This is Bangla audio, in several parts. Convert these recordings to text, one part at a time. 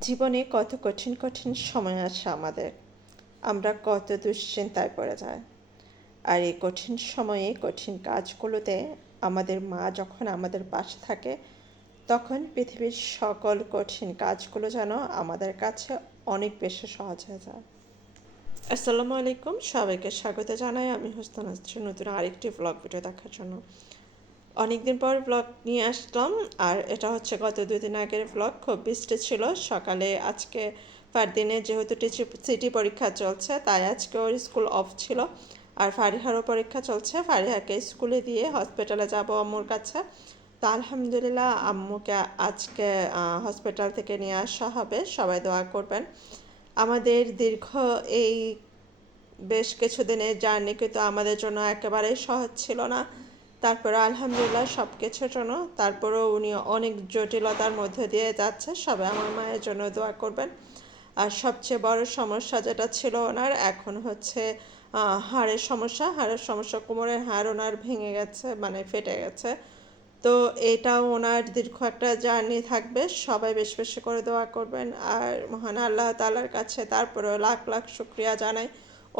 জীবনে কত কঠিন কঠিন সময় আসে আমাদের। আমরা কত দুশ্চিন্তায় পড়ে যাই। আর এই কঠিন সময়ে কঠিন কাজগুলোতে আমাদের মা যখন আমাদের পাশে থাকে, তখন পৃথিবীর সকল কঠিন কাজগুলো যেন আমাদের কাছে অনেক বেশি সহজ হয়ে যায়। আসসালামু আলাইকুম। সবাইকে স্বাগত জানাই। আমি হোসেন আসছি নতুন আরেকটি ব্লগ ভিডিও দেখার জন্য। অনেকদিন পর ব্লগ নিয়ে আসলাম, আর এটা হচ্ছে গত দুই দিন আগের ব্লগ খুব বৃষ্টি ছিল, সকালে আজকে ফারদিনে যেহেতু টিচি সিটি পরীক্ষা চলছে, তাই আজকে ওর স্কুল অফ ছিল। আর ফারিহারও পরীক্ষা চলছে, ফারিহাকে স্কুলে দিয়ে হসপিটালে যাব আম্মুর কাছে। তা আলহামদুলিল্লাহ আম্মুকে আজকে হসপিটাল থেকে নিয়ে আসা হবে, সবাই দোয়া করবেন। আমাদের দীর্ঘ এই বেশ কিছুদিনের জার্নি কিন্তু আমাদের জন্য একেবারেই সহজ ছিল না। তারপরে আলহামদুলিল্লাহ সব কিছু জন্য তারপরেও উনি অনেক জটিলতার মধ্যে দিয়ে যাচ্ছে। সবাই আমার মায়ের জন্য দোয়া করবেন। আর সবচেয়ে বড় সমস্যা যেটা ছিল ওনার, এখন হচ্ছে হাড়ের সমস্যা। হাড়ের সমস্যা কোমরের হাড় ওনার ভেঙে গেছে মানে ফেটে গেছে। তো এটাও ওনার দীর্ঘ একটা জার্নি থাকবে। সবাই বেশি বেশি করে দোয়া করবেন। আর মহান আল্লাহ তালার কাছে তারপরেও লাখ লাখ শুক্রিয়া জানাই।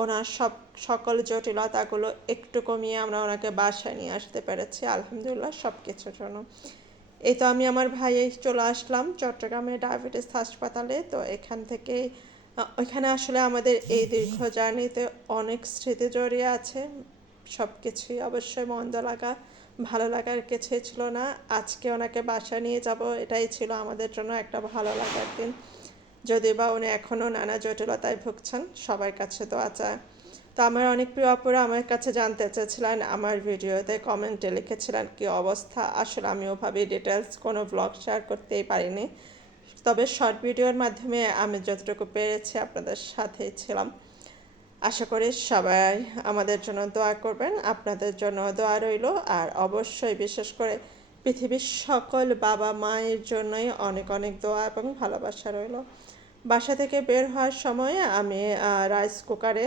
ওনার সব সকল জটিলতাগুলো একটু কমিয়ে আমরা ওনাকে বাসায় নিয়ে আসতে পেরেছি, আলহামদুলিল্লাহ সব কিছুর জন্য। এই তো আমি আমার ভাই চলে আসলাম চট্টগ্রামে ডায়াবেটিস হাসপাতালে, তো এখান থেকে, ওইখানে আসলে আমাদের এই দীর্ঘ জার্নিতে অনেক স্মৃতি জড়িয়ে আছে। সব কিছুই অবশ্যই মন্দ লাগা, ভালো লাগার কিছুই ছিল না। আজকে ওনাকে বাসা নিয়ে যাব, এটাই ছিল আমাদের জন্য একটা ভালো লাগার দিন। যদিও বা উনি এখনও নানা জটিলতায় ভুগছেন, সবার কাছে তো চায়। তো আমার অনেক প্রিয় অপরা আমার কাছে জানতে চেয়েছিলেন, আমার ভিডিওতে কমেন্টে লিখেছিলেন কি অবস্থা। আসলে আমি ওভাবে ডিটেলস কোনো ব্লগ শেয়ার করতেই পারিনি। তবে শর্ট ভিডিওর মাধ্যমে আমি যতটুকু পেরেছি আপনাদের সাথেই ছিলাম। আশা করি সবাই আমাদের জন্য দোয়া করবেন, আপনাদের জন্য দোয়া রইল। আর অবশ্যই বিশেষ করে পৃথিবীর সকল বাবা মায়ের জন্যই অনেক অনেক দোয়া এবং ভালোবাসা রইল। বাসা থেকে বের হওয়ার সময় আমি রাইস কুকারে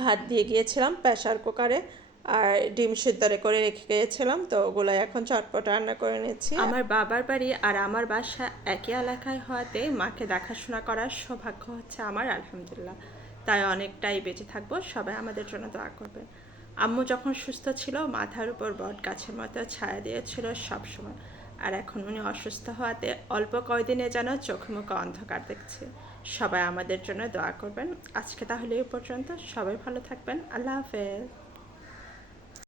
ভাত দিয়ে গিয়েছিলাম প্রেশার কুকারে, আর ডিম সিদ্ধরে করে রেখে গিয়েছিলাম, তো ওগুলো এখন চটপট রান্না করে নিচ্ছি। আমার বাবার বাড়ি আর আমার বাসা একই এলাকায় হওয়াতে মাকে দেখাশোনা করার সৌভাগ্য হচ্ছে আমার, আলহামদুলিল্লাহ। তাই অনেকটাই বেঁচে থাকব, সবাই আমাদের জন্য দোয়া করবে আম্মু যখন সুস্থ ছিল, মাথার উপর বট গাছের মতো ছায়া দিয়েছিল সবসময় আর এখন উনি অসুস্থ হওয়াতে অল্প কয়দিনে যেন চোখে মুখে অন্ধকার দেখছে। সবাই আমাদের জন্য দোয়া করবেন। আজকে তাহলে এই পর্যন্ত। সবাই ভালো থাকবেন। আল্লাহ হাফেজ।